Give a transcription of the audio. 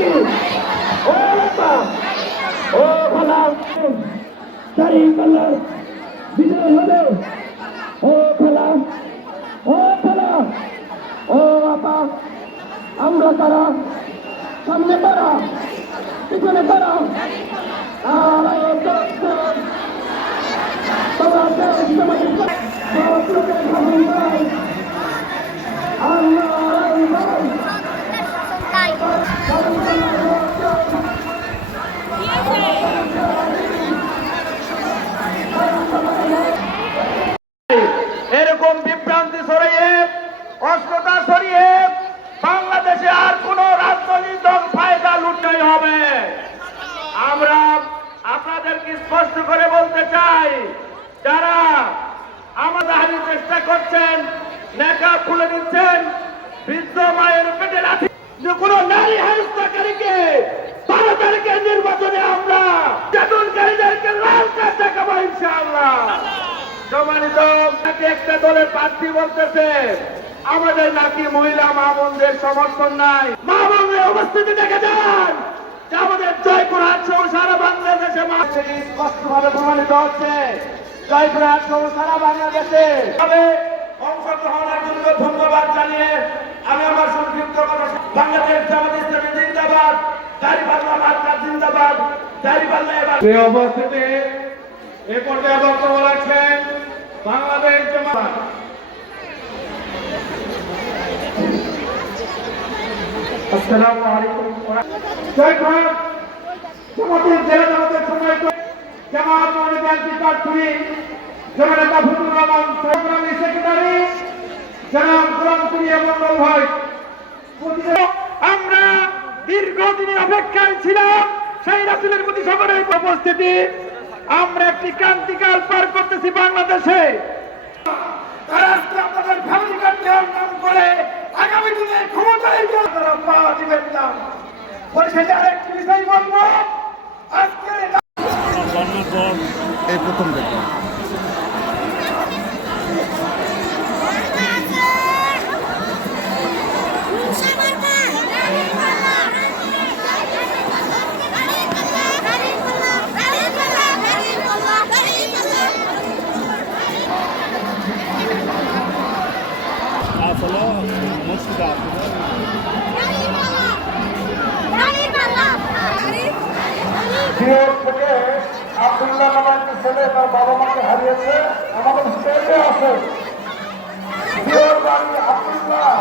কি ও বাবা ও ভালা সারি কালার বিজয় হবে ও খেলা ও খেলা ও বাবা আমরা তারা সামনে তারা পিছনে তারা এরকম বিভ্রান্তি ছড়িয়ে অস্ত্রতা ছড়িয়ে বাংলাদেশে আর কোন রাজনৈতিক দল ফায়দা লুটতেই হবে। আমরা আপনাদেরকে স্পষ্ট করে বলতে চাই, যারা আমাদের চেষ্টা করছেন, নেকা খুলে দিচ্ছেন, বৃদ্ধ মায়ের পেটে লাঠি কোন নারী হেনস্থাকারীকে 12 তারিখের নির্বাচনে আমরা চেতনকারীদেরকে লাল কার্ড দেখাবো ইনশাআল্লাহ। সম্মানিত, একটা দলের প্রার্থী বলতেছে আমাদের নাকি মহিলা মা বোনদের সমর্থন নাই। মা বোনের উপস্থিতি দেখে যান যে আমাদের জয়পুরহাট সহ সারা বাংলাদেশে স্পষ্টভাবে প্রমাণিত হচ্ছে। জয়পুরহাট সহ সারা বাংলাদেশে অংশগ্রহণের জন্য ধন্যবাদ জানিয়ে আমি আমার সংক্ষিপ্ত কথা বাংলাদেশ জামাত ইসলামী জিন্দাবাদ, দাঁড়িপাল্লা মার্কা জিন্দাবাদ, দাঁড়িপাল্লা। এই অবস্থাতে এ পর্যায়ে বক্তব্য রাখছেন বাংলাদেশ জামাত। আসসালামু আলাইকুম। জয়পুরহাট জামাতের জেলা জামাতের সম্মানিত জামাত মনোনীত প্রার্থী জনাব মাহফুজুর রহমান সংগ্রামী সেক্রেটারি জনাব গোলাম কুরিয়া মন্ডল ভাই, আমরা দীর্ঘদিনের অপেক্ষায় ছিলাম সেই রাসূলের প্রতি সকলের উপস্থিতি। আমরা একটি ক্রান্তিকাল পার করতেছি বাংলাদেশে। তারা আজকে আপনাদের ফ্যামিলি কার্ডের নাম করে আগামী দিনে ক্ষমতায় তারা পা দিবেন না। পরিশেষে আরেকটি বিষয় বলবো, আজকে এই প্রথম দেখলাম আব্দুল্লাহ নামের একটি ছেলে তার বাবা মাকে হারিয়েছে, আমাদের স্টেজে আছে। আব্দুল্লাহ